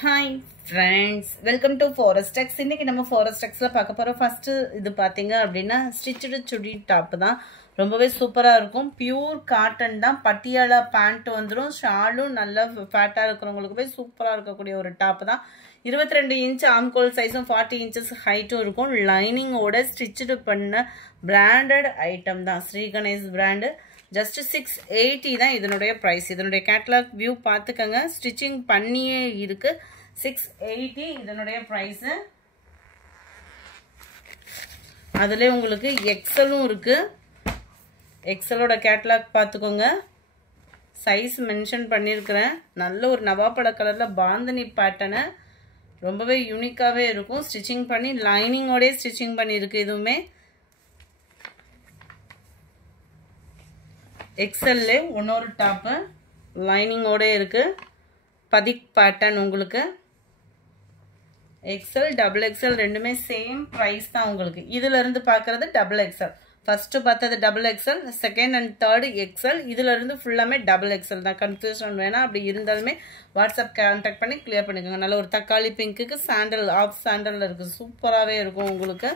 Hi friends, welcome to Forex. இன்னைக்கு நம்ம Forex-ல பார்க்க போற ஃபர்ஸ்ட் இது பாத்தீங்க அப்படினா ஸ்டிச்டு சுடி டாப் தான். ரொம்பவே சூப்பரா இருக்கும். பியூர் காட்டன் தான். பட்டியாலா பேண்ட் வந்துரும். ஷாலும் நல்ல ஃபேட்டா இருக்குறவங்களுக்கு சூப்பரா இருக்கக்கூடிய ஒரு டாப் தான். 22 இன்ச் ஆம்கோல் சைஸும் 40 இன்ச்சஸ் ஹைட்டும் இருக்கும். லைனிங்கோட ஸ்டிச்டு பண்ண பிராண்டட் ஐட்டம் தான். ஸ்ரீ கணேஷ் பிராண்ட். Just 680 தான் இதனுடைய price. இதனுடைய catalog view பார்த்துக்கங்க. ஸ்டிச்சிங் பண்ணியே இருக்கு. 680 இதனுடைய price. அதுல உங்களுக்கு XL-ம் இருக்கு. XL-ஓட catalog பார்த்துக்கோங்க. சைஸ் மென்ஷன் பண்ணியிருக்கிறேன். நல்ல ஒரு நவாப்பழ கலர்ல பாந்தனி பேட்டர்ன். ரொம்பவே யூனிக்காவே இருக்கும். ஸ்டிச்சிங் பண்ணி லைனிங்கோட ஸ்டிச்சிங் பண்ணிருக்கு இதுவுமே. XL இன்னொரு டாப் லைனிங்கோட இருக்கு. பதிக் பேட்டர்ன் உங்களுக்கு. XL டபுள் XL ரெண்டுமே சேம் பிரைஸ் தான் உங்களுக்கு. இதுல இருந்து பார்க்கிறது டபுள் XL. ஃபர்ஸ்ட் பார்த்தது double XL, second and third XL. இதுல இருந்து ஃபுல்லாமே டபுள் XL தான். கன்ஃபியூஷன் வேணா அப்படி இருந்தாலுமே வாட்ஸ்அப் கான்டாக்ட் பண்ணி கிளியர் பண்ணிக்கோங்க. நல்ல ஒரு தக்காளி பிங்க்குக்கு சாண்டல் ஆஃப் சாண்டல்ல இருக்கு. சூப்பராகவே இருக்கும் உங்களுக்கு.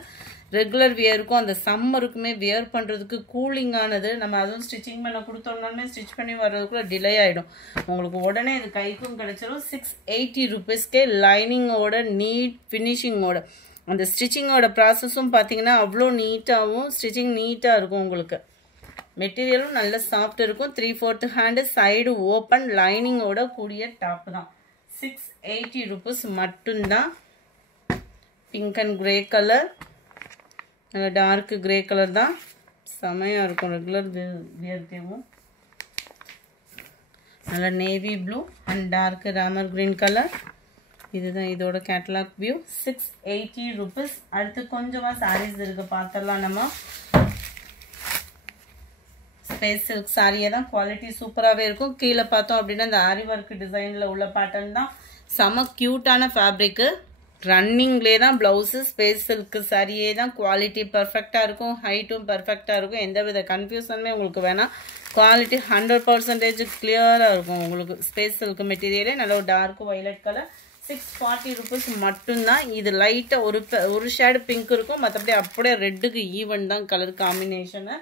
ரெகுலர் வியருக்கும் அந்த சம்மருக்குமே வியர் பண்ணுறதுக்கு கூலிங்கானது. நம்ம அதுவும் ஸ்டிச்சிங் பண்ண கொடுத்தோம்னாலுமே ஸ்டிச் பண்ணி வர்றதுக்குள்ள டிலே ஆகிடும். உங்களுக்கு உடனே இது கைக்கும் கிடைச்சிடும். 680 ருபீஸ்க்கே லைனிங்கோட நீட் ஃபினிஷிங்கோட அந்த ஸ்டிச்சிங்கோட ப்ராசஸும் பார்த்தீங்கன்னா அவ்வளோ நீட்டாகவும் ஸ்டிச்சிங் நீட்டாக இருக்கும் உங்களுக்கு. மெட்டீரியலும் நல்ல சாஃப்ட் இருக்கும். 3/4 ஹேண்டு சைடு ஓப்பன் லைனிங்கோட கூடிய டாப் தான். 680 ருபீஸ் மட்டும்தான். Pink and grey colour. நல்ல டார்க் கிரே கலர் தான். செமையாக இருக்கும். ரெகுலர் வியர் தேவும். நல்ல நேவி ப்ளூ அண்ட் டார்க் ராமர் கிரீன் கலர். இதுதான் இதோட கேட்டலாக் வியூ. 680 ருபீஸ். அடுத்து கொஞ்சமாக சாரீஸ் இருக்கு பார்த்துடலாம் நம்ம. ஸ்பேஸ் சில்க் சாரியே தான். குவாலிட்டி சூப்பராகவே இருக்கும். கீழே பார்த்தோம் அப்படின்னா இந்த ஆரி ஒர்க் டிசைனில் உள்ள பேட்டர்ன் தான். செம க்யூட்டான ஃபேப்ரிக்கு. ரன்னிங்லே தான் ப்ளவுஸு. ஸ்பேஸ் சில்க்கு சாரியே தான். குவாலிட்டி பர்ஃபெக்டாக இருக்கும். ஹைட்டும் பர்ஃபெக்டாக இருக்கும். எந்த வித கன்ஃபியூஷனுமே உங்களுக்கு வேணாம். குவாலிட்டி 100% கிளியராக இருக்கும் உங்களுக்கு. ஸ்பேஸ் சில்க் மெட்டீரியலே நல்ல ஒரு டார்க் வயலட் கலர். 640 ருபீஸ் மட்டும்தான். இது லைட்டாக ஒரு ஷேடு பிங்க் இருக்கும். மற்றபடி அப்படியே ரெட்டுக்கு ஈவன் தான் கலர் காம்பினேஷனு.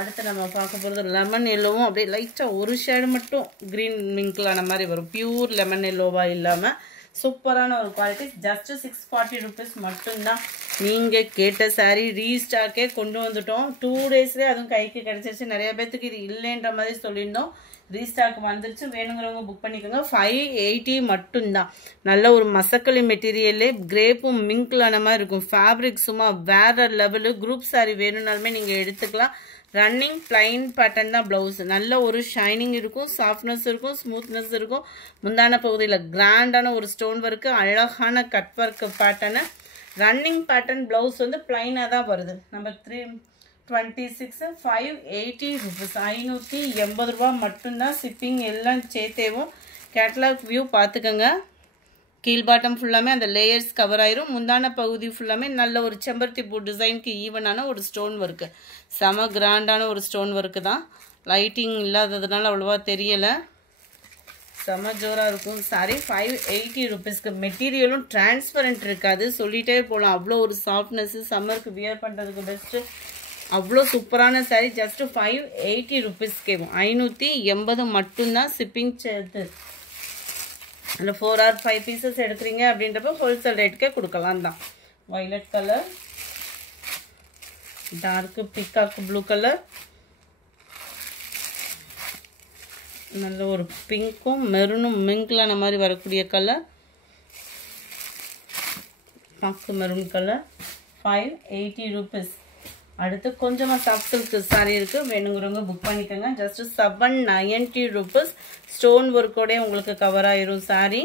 அடுத்து நம்ம பார்க்க போகிறது லெமன் எல்லோவும் அப்படியே லைட்டாக ஒரு ஷேடு மட்டும் க்ரீன் மிங்க்லான மாதிரி வரும். பியூர் லெமன் எல்லோவாக இல்லாமல் சூப்பரான ஒரு குவாலிட்டி. ஜஸ்ட் 640 ருபீஸ் மட்டும்தான். நீங்கள் கேட்ட சாரீ ரீஸ்டாக்கே கொண்டு வந்துட்டோம். 2 டேஸ்லேயே அதுவும் கைக்கு கிடச்சிருச்சு. நிறைய பேர்த்துக்கு இது இல்லைன்ற மாதிரி சொல்லியிருந்தோம். ரீஸ்டாக் வந்துருச்சு. வேணுங்கிறவங்க புக் பண்ணிக்கோங்க. 580 மட்டும்தான். நல்ல ஒரு மசக்களி மெட்டீரியலே கிரேப்பும் மிங்க்லான மாதிரி இருக்கும். ஃபேப்ரிக் சும்மா வேற லெவலு. குரூப் சாரீ வேணும்னாலுமே நீங்கள் எடுத்துக்கலாம். ரன்னிங் பிளைன் பேட்டர்ன் தான் ப்ளவுஸ். நல்ல ஒரு ஷைனிங் இருக்கும். சாஃப்ட்னஸ் இருக்கும். ஸ்மூத்னஸ் இருக்கும். முந்தான பகுதியில் கிராண்டான ஒரு ஸ்டோன் ஒர்க்கு. அழகான cut work pattern. Running pattern blouse வந்து பிளைனாக தான் வருது. Number 326 580 rupees. 580 ரூபா மட்டும்தான். ஷிப்பிங் எல்லாம் சேர்த்தேவும். கேட்டலாக் வியூ பார்த்துக்கோங்க. கீழ் பாட்டம் ஃபுல்லாமே அந்த லேயர்ஸ் கவர் ஆயிரும். முந்தான பகுதி ஃபுல்லாமே நல்ல ஒரு செம்பருத்தி பூ டிசைனுக்கு ஈவனான ஒரு ஸ்டோன் ஒர்க்கு. செம கிராண்டான ஒரு ஸ்டோன் ஒர்க்கு தான். லைட்டிங் இல்லாததுனால அவ்வளோவா தெரியலை. செம ஜோராக இருக்கும் சாரி. 580 ருபீஸ்க்கு. மெட்டீரியலும் டிரான்ஸ்பரண்ட் இருக்காது. சொல்லிகிட்டே போகலாம். அவ்வளோ ஒரு சாஃப்ட்னஸ்ஸு. சம்மருக்கு வியர் பண்ணுறதுக்கு பெஸ்ட்டு. அவ்வளோ சூப்பரான சாரி. ஜஸ்ட்டு 580 ருபீஸ்க்கே 580 மட்டும்தான். ஷிப்பிங் சேர்த்து. அந்த 4 or 5 பீசஸ் எடுக்கிறீங்க அப்படின்றப்ப ஹோல்சேல் ரேட்டுக்கே கொடுக்கலாம் தான். Violet colour, dark peacock blue colour, நல்ல ஒரு பிங்க்கும் மெரூனும் மிங்க்லான மாதிரி வரக்கூடிய கலர். பாக்கு மெரூன் கலர். 580 ருபீஸ். அடுத்து கொஞ்சமாக சாஃப்ட் சில்க் சாரி இருக்குது. வேணுங்கிறவங்க புக் பண்ணிக்கோங்க. Just 790 rupees. ஸ்டோன் ஒர்க்கோடே உங்களுக்கு கவர் ஆயிரும் சாரி.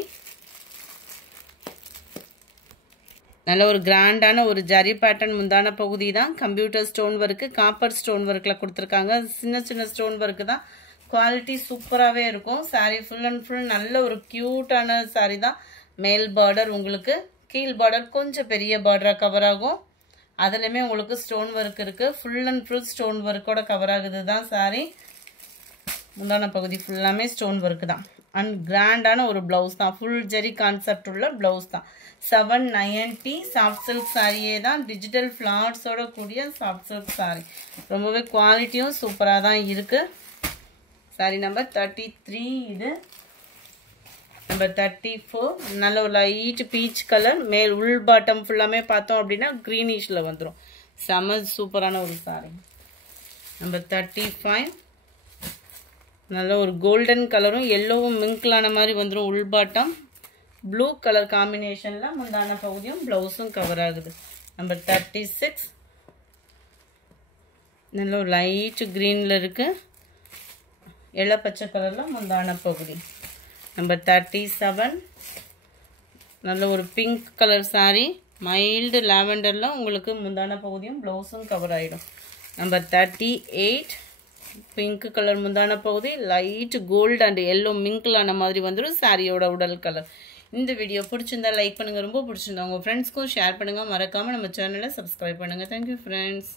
நல்ல ஒரு கிராண்டான ஒரு ஜரி பேட்டர்ன் முந்தான பகுதி தான். Computer stone work, copper stone ஒர்க்கில் கொடுத்துருக்காங்க. சின்ன சின்ன ஸ்டோன் ஒர்க்கு தான். குவாலிட்டி சூப்பராகவே இருக்கும். சாரி ஃபுல் அண்ட் ஃபுல் நல்ல ஒரு க்யூட்டான சாரி தான். மேல் பார்டர் உங்களுக்கு. கீழ் பார்டர் கொஞ்சம் பெரிய பார்டராக கவர் ஆகும். அதுலேயுமே உங்களுக்கு ஸ்டோன் ஒர்க் இருக்குது. ஃபுல் அண்ட் ஃபுல் ஸ்டோன் ஒர்க்கோட கவர் ஆகுது தான் சாரி. முந்தான பகுதி ஃபுல்லாமே ஸ்டோன் ஒர்க்கு தான். அண்ட் கிராண்டான ஒரு ப்ளவுஸ் தான். ஃபுல் ஜெரி கான்செப்ட் உள்ள ப்ளவுஸ் தான். 790 சாஃப்ட் சில்க் சாரியே தான். டிஜிட்டல் ஃப்ளார்ஸோட கூடிய சாஃப்ட் சில்க் சாரி. ரொம்பவே குவாலிட்டியும் சூப்பராக தான் இருக்குது. Sorry number 33. இது நம்பர் 34. நல்ல ஒரு லைட் பீச் கலர். மேல் உள் பாட்டம் ஃபுல்லாமே பார்த்தோம் அப்படின்னா க்ரீனிஷில் வந்துடும். செம சூப்பரான ஒரு சாரி. நம்பர் 35. நல்ல ஒரு கோல்டன் கலரும் எல்லோவும் மிங்கிளான மாதிரி வந்துடும். உள் பாட்டம் ப்ளூ கலர் காம்பினேஷனில் முந்தான பகுதியும் ப்ளவுஸும் கவர் ஆகுது. நம்பர் 36. நல்ல ஒரு லைட் க்ரீனில் இருக்குது. எல்லோ பச்சை கலரில் முந்தான பகுதி. நம்பர் 37. நல்ல ஒரு பிங்க் கலர் சாரீ. மைல்டு லாவெண்டரில் உங்களுக்கு முந்தான பகுதியும் ப்ளவுஸும் கவர் ஆகிடும். நம்பர் 38. பிங்க் கலர் முந்தான பகுதி. லைட் கோல்டு அண்ட் எல்லோ மிங்கிளான மாதிரி வந்துடும் சாரியோட உடல் கலர். இந்த வீடியோ பிடிச்சிருந்தா லைக் பண்ணுங்கள். ரொம்ப பிடிச்சிருந்தா உங்கள் ஃப்ரெண்ட்ஸ்க்கும் ஷேர் பண்ணுங்கள். மறக்காமல் நம்ம சேனலை சப்ஸ்கிரைப் பண்ணுங்கள். Thank you friends.